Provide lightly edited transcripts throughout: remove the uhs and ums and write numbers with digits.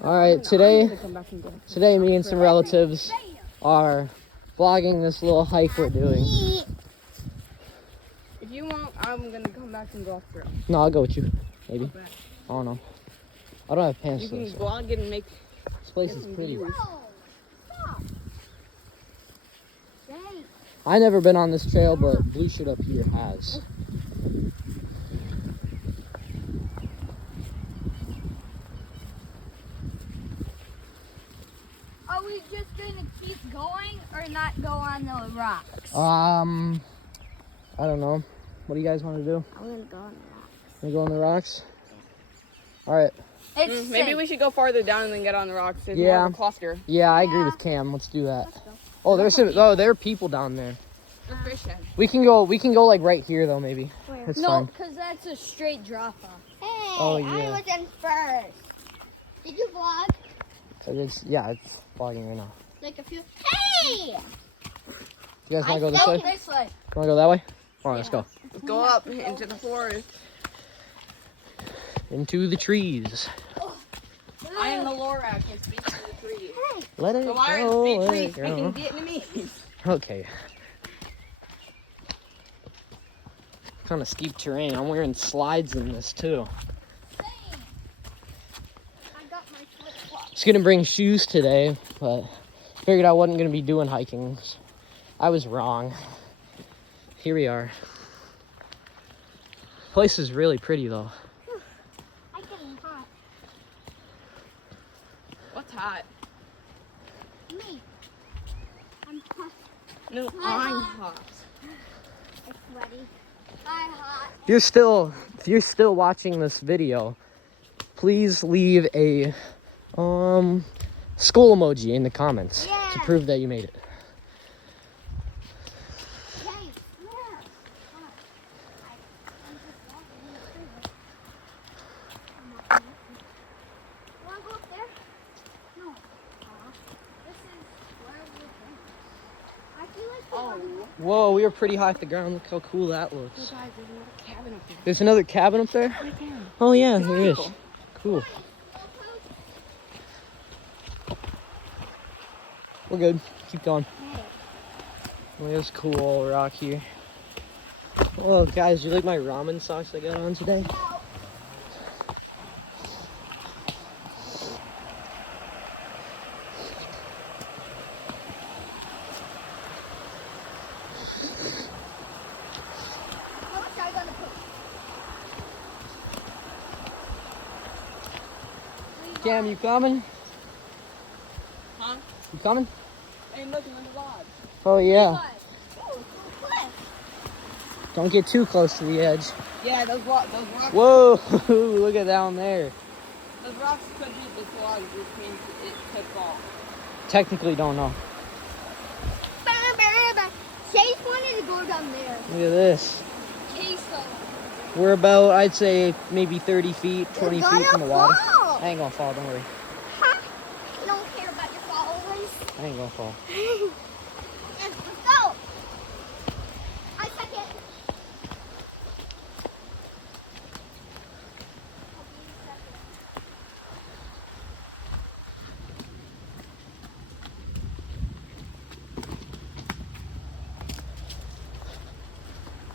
All right, today me and some relatives are vlogging this little hike we're doing. If you want, I'm gonna come back and go off trail. No, I'll go with you. Maybe. I don't know. I don't have pants. You can though, so. vlog it and make. This place is pretty. I never been on this trail, but Blue Shit up here has. Are we just gonna keep going or not go on the rocks? I don't know. What do you guys want to do? I'm gonna go on the rocks. You go on the rocks? All right. It's Maybe we should go farther down and then get on the rocks. It's Yeah. more of a cluster. Yeah, I agree with Cam. Let's do that. Oh, there are people down there. They're fishing. We can go like right here though, maybe. Where? It's No, fine. because that's a straight drop off. Hey, Oh, yeah. I was in first. Did you vlog? It's vlogging right now. Like a few. Hey! You guys want to go this way? This way. You want to go that way? All right, let's go. Let's go up into the forest. Into the trees. I am the Lorax and speak to the trees. Let it So go. I Let speak it trees go. speaking Vietnamese. Okay. Kind of steep terrain. I'm wearing slides in this too. I got my flip-flops. I was gonna bring shoes today, but figured I wasn't gonna be doing hiking. I was wrong. Here we are. Place is really pretty though. I'm getting hot. What's hot? Me. I'm hot. No, I'm hot. I'm sweaty. I'm hot. If you're still watching this video, please leave a skull emoji in the comments to prove that you made it. Hey, where? I'm just walking in the freeway. Wanna go up there? No. This is where we're going. I feel like Whoa, we were pretty high off the ground. Look how cool that looks. Guys, there's another cabin up there. There's another cabin up there? Right there. Oh yeah, there is. Cool. We're good. Keep going. Oh, there's a cool old rock here. Oh, guys, you like my ramen socks I got on today? How much are you gonna put? Cam, you coming? Huh? You coming? Hey, look, another lodge. Oh yeah. Oh, cliff. Don't get too close to the edge. Yeah, those rocks. Whoa, look at down there. Those rocks could be this lodge, which means it could fall. Technically don't know. Chase wanted to go down there. Look at this. Chase, We're about, I'd say, maybe 30 feet, 20 feet from the water. Fall. I ain't gonna fall, don't worry. Huh? You don't care about your followers? I ain't gonna fall. Let's go. I second.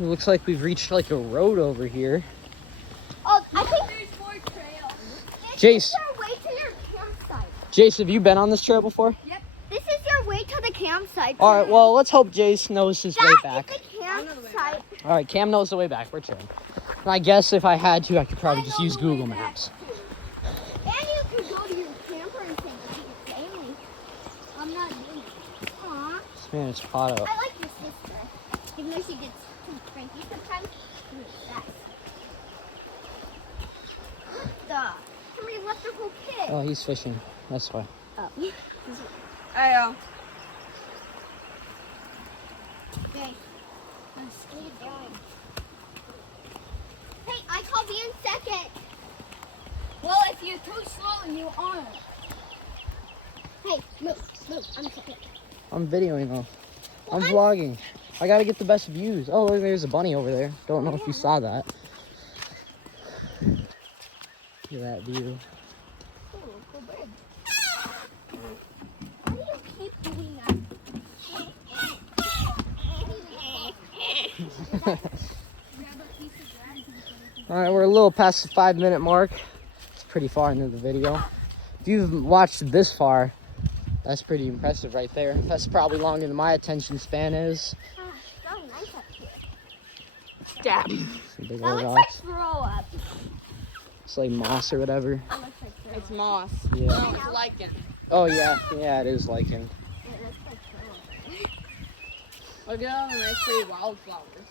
It looks like we've reached like a road over here. Oh, I think there's more trails. Jace. This is your way to your campsite. Jace, have you been on this trail before? Yep. This is your way to the campsite. All right, well, let's hope Jace knows his way back. That is the campsite. All right, Cam knows the way back. We're chilling. And I guess if I had to, I could probably just use Google Maps. And you could go to your camper and take it to your family. I'm not doing it. Aw. Man, it's hot out. I like your sister. Even though she gets too cranky sometimes. That's. What the? Somebody left their whole kid. Oh, he's fishing. That's why. Oh. Hey, Okay. Let's keep going. Hey, I called you in second. Well, if you're too slow, you aren't. Hey, move. I'm second. I'm videoing though. I'm vlogging. I gotta get the best views. Oh, look, there's a bunny over there. Don't know if you saw that. Look at that view. Cool. Go bird. Why do you keep doing that? Grab a piece of grass and put it All right, we're a little past the 5-minute mark. It's pretty far into the video. If you've watched this far, that's pretty impressive right there. That's probably longer than my attention span is. It's so nice up here. Dad. Some big That old looks like rocks. throw up. It's like moss or whatever. That looks like throw It's up. moss. Yeah. No, it's lichen. Oh yeah, yeah, it is lichen. It looks like throw up. Look at all the nice pretty wildflowers.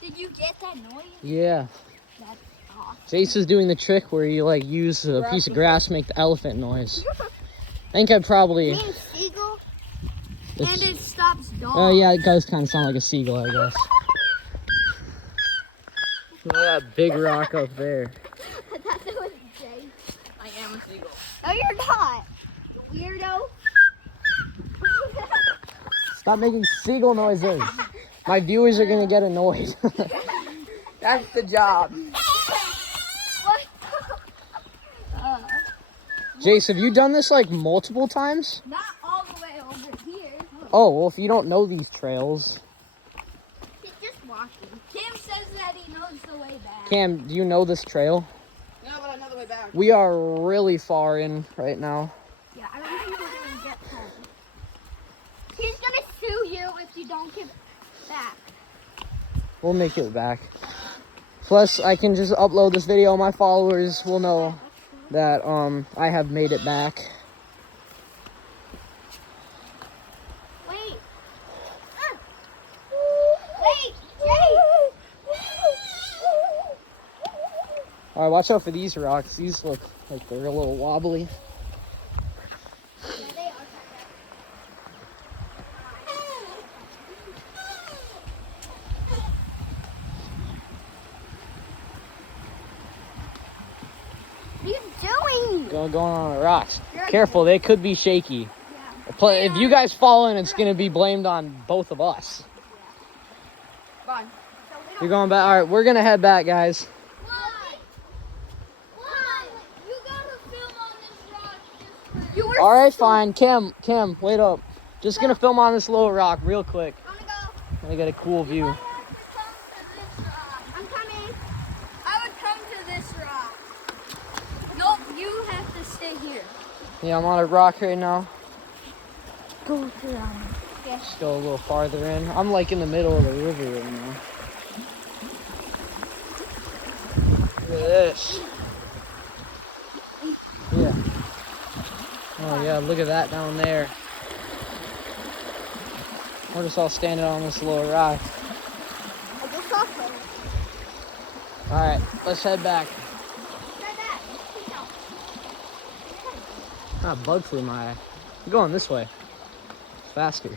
Did you get that noise? Yeah. That's awesome. Jace is doing the trick where you like use a piece of grass to make the elephant noise. I think I'd probably. Me and seagull, It's- and it stops dogs. Oh yeah, it does kind of sound like a seagull, I guess. Look at that big rock up there. I thought that was Jay. I am a seagull. No, you're not. Weirdo. Stop making seagull noises. My viewers are gonna get annoyed. That's the job. What? Jace, have you done this like multiple times? Not all the way over here. Oh, well, if you don't know these trails. He's just walking. Kim says that he knows the way back. Cam, do you know this trail? No, but I know the way back. We are really far in right now. Yeah, I don't think we're gonna get home. He's gonna sue you if you don't give back. We'll make it back. Plus, I can just upload this video. My followers will know that I have made it back. Wait. Wait, Jay. All right, watch out for these rocks. These look like they're a little wobbly. Yeah, they are. What are you doing? Going on the rocks. Careful, they could be shaky. Yeah. If you guys fall in, it's gonna be blamed on both of us. Bye. So we You're don't. going back. All right, we're gonna head back, guys. Why? Why? You gotta film on this rock just for. You were. All right, fine. Kim, wait up. Just gonna film on this little rock real quick. I'm gonna go. Let me get a cool I view. have to come to this rock. I'm coming. I would come to this rock. Nope, you have to stay here. Yeah, I'm on a rock right now. Go to Yes. Just go a little farther in. I'm like in the middle of the river right now. Look at this. Yeah. Oh yeah, look at that down there. We're just all standing on this little rock. I just saw him. All right, let's head back. Try that. Peace out. Ah, a bug flew in my eye. I'm going this way. Faster.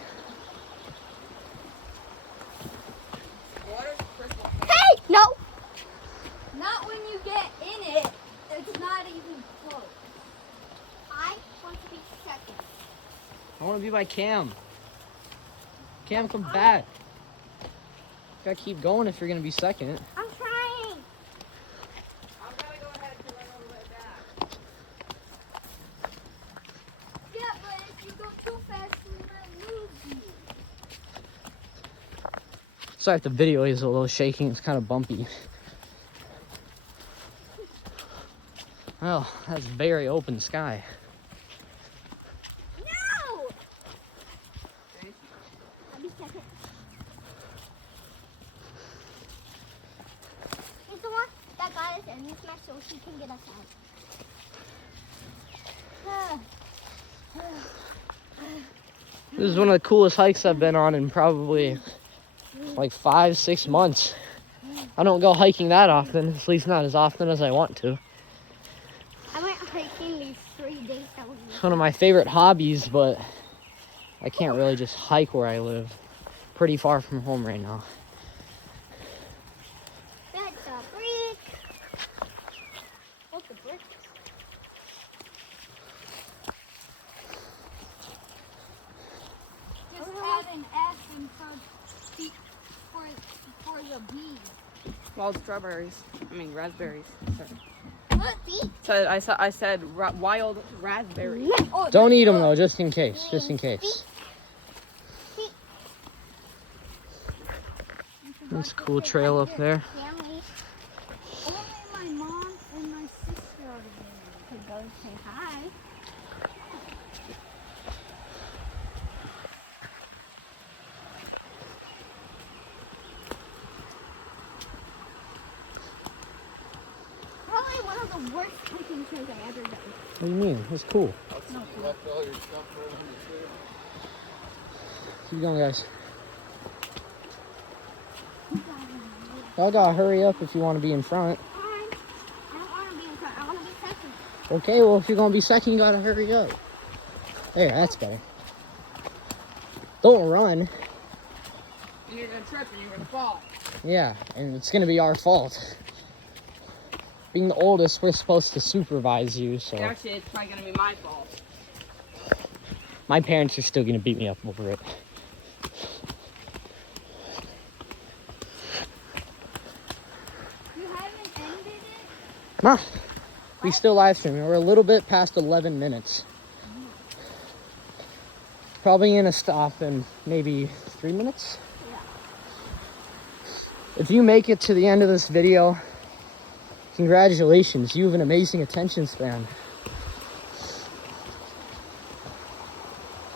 Water's crystal. Hey! No! Not when you get in it. It's not even close. I want to be second. I want to be by Cam. Cam, come back. Gotta keep going if you're gonna be second. I'm trying. I'm gonna go ahead because I know the way back. Yeah, but if you go too fast, we're gonna lose you. Sorry if the video is a little shaking. It's kind of bumpy. Well, that's very open sky. No! I'll be second. He's the one that got us in this match so she can get us out. This is one of the coolest hikes I've been on in probably like 5-6 months. I don't go hiking that often, at least not as often as I want to. I went hiking these 3 days that we It's one of my favorite hobbies, but I can't really just hike where I live. Pretty far from home right now. That's a brick. What's a brick? Just add an S in front for the B. Wild strawberries. I mean raspberries. Sorry. I said wild raspberry. Oh, Don't eat them though, just in case. Just in case. That's a cool trail up there. Family. Only my mom and my sister could go say hi. Probably one of the worst hiking trails I ever done. What do you mean? It's cool. Keep going, guys. Y'all gotta hurry up if you want to be in front. Fine. I don't want to be in front. I want to be second. Okay, well, if you're gonna be second, you gotta hurry up. There, that's better. Don't run. You're gonna trip and you're gonna fall. Yeah, and it's gonna be our fault. Being the oldest, we're supposed to supervise you, so Actually, it's probably gonna be my fault. my parents are still gonna beat me up over it. You haven't ended it? Nah, we still live streaming. We're a little bit past 11 minutes. Probably gonna stop in maybe 3 minutes. Yeah. If you make it to the end of this video, congratulations, you have an amazing attention span.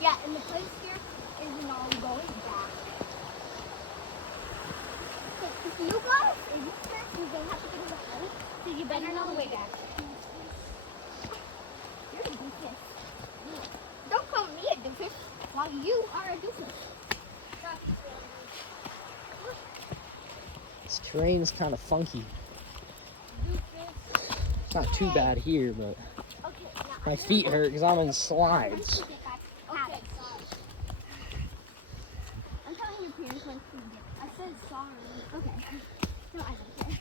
Yeah, and the place here isn't all going back. If you guys, if you start, you're going to have to get in the house, so you better know the way back. You're a doofus. Don't call me a doofus while you are a doofus. This terrain's kind of funky. It's not too bad here, but Okay, now my feet hurt because I'm in slides. Okay, sorry. I'm telling your parents when to get. I said sorry. Okay. No, I don't care.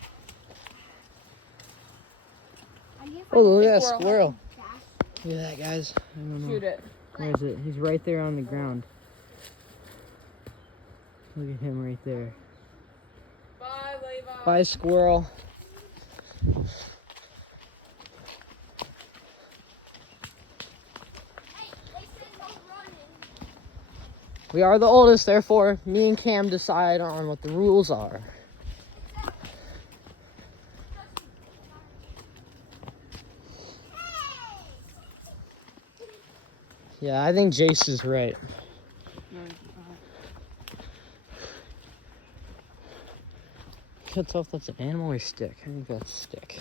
Are you Oh, look at that Squirrel. squirrel. fast? Look at that, guys. I don't know. Shoot it. Where is it? He's right there on the ground. Look at him right there. Bye, Levi. Bye, squirrel. Hey, they said no running. We are the oldest, therefore, me and Cam decide on what the rules are. Yeah, I think Jace is right. Can't tell if that's an animal or stick. I think that's stick.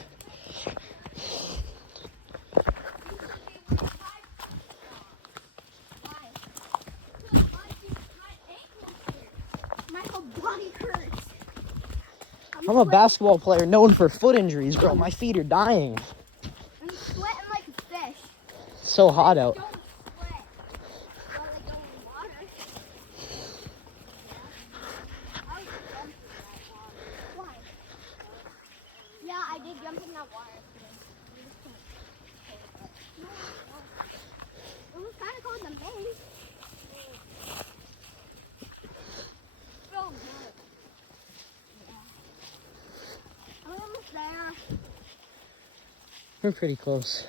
My whole body hurts. I'm a basketball player known for foot injuries, bro. My feet are dying. I'm sweating like a fish. It's so hot out. Don't sweat while I go in water. I was jumping in that water. Why? Yeah, I did jump in that water. It was kind of cold in the face. Felt good. Yeah. I'm almost there. We're pretty close.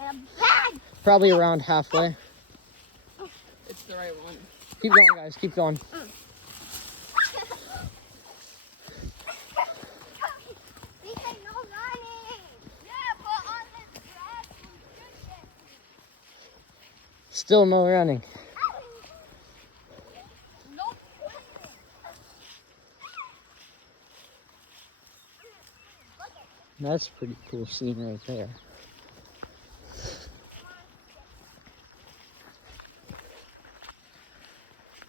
And a bag! Probably around halfway. It's the right one. Keep going, guys. Keep going. They said no running. Yeah, but on this grass we shouldn't. Still no running. Nope. That's a pretty cool scene right there.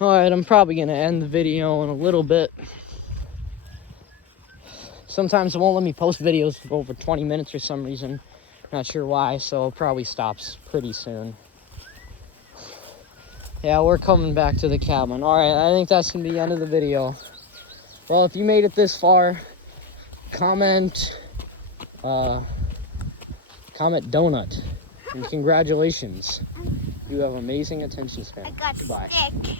Alright, I'm probably going to end the video in a little bit. Sometimes it won't let me post videos for over 20 minutes for some reason. Not sure why, so it probably stops pretty soon. Yeah, we're coming back to the cabin. Alright, I think that's going to be the end of the video. Well, if you made it this far, comment donut. And congratulations. You have amazing attention span. I got Goodbye. sick.